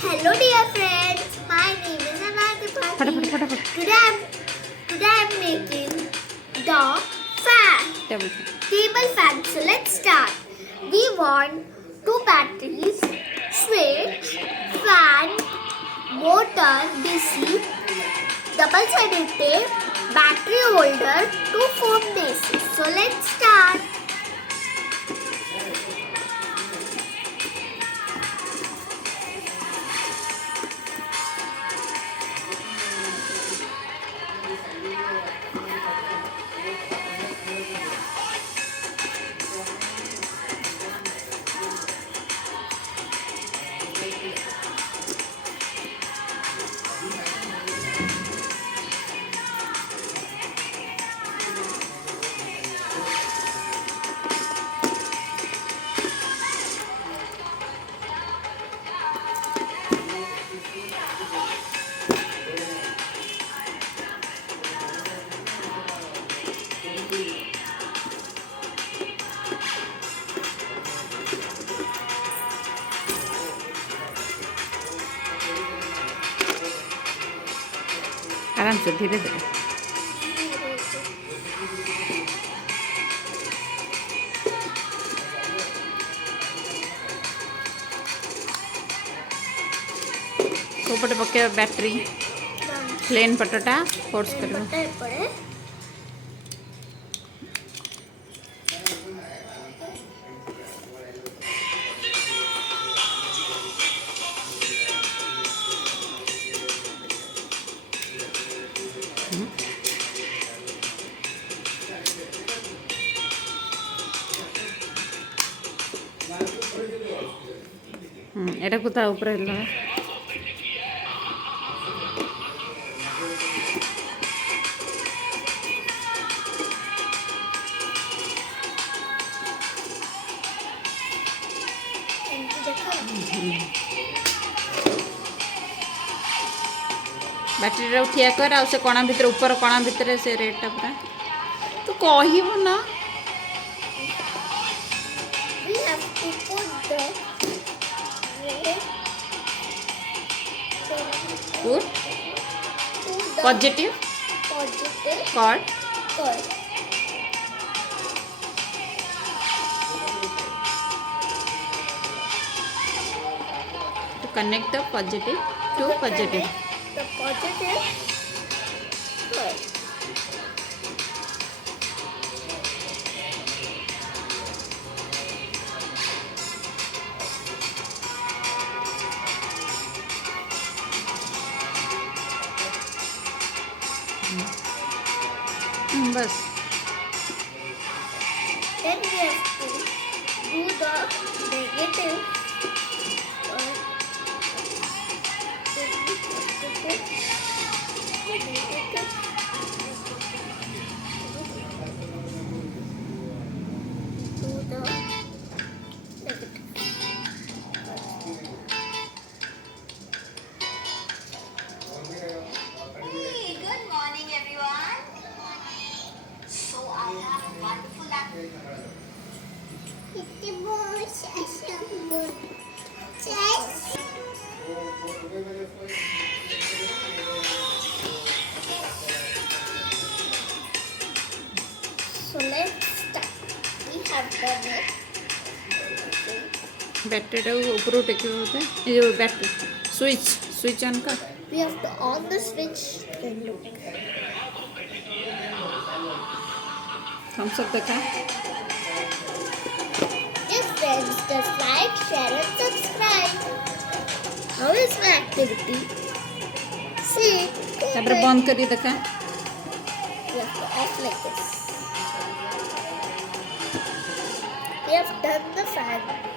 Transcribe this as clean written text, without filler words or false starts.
Hello dear friends, my name is Anandipati. Today I'm making the fan, table fan. So let's start. We want two batteries, switch, fan, motor, DC, double-sided tape, battery holder, two foam bases. So let's start. आराम से धीरे धीरे कोपटे पके battery plane पटोटा force कर এটা কোথাও উপরে এলো बैटेरी ठिया कर आ से कणा भितर ऊपर कणा भितर से रेटा पूरा तू कहबो ना put positive cord to connect the positive to positive. The positive cord. बस Then we have to do the negative. Then we have to put negative. Do the negative. Good morning, everyone. So I have a wonderful So let's start. We have done it. Battery ऊपर टेक होते ये जो battery switch on कर We have to on the switch and look. Thumbs up देखा If friends, just like, share and subscribe. How is my activity? See, तापर बंद करी देखा we have to off like this. We have done the fan.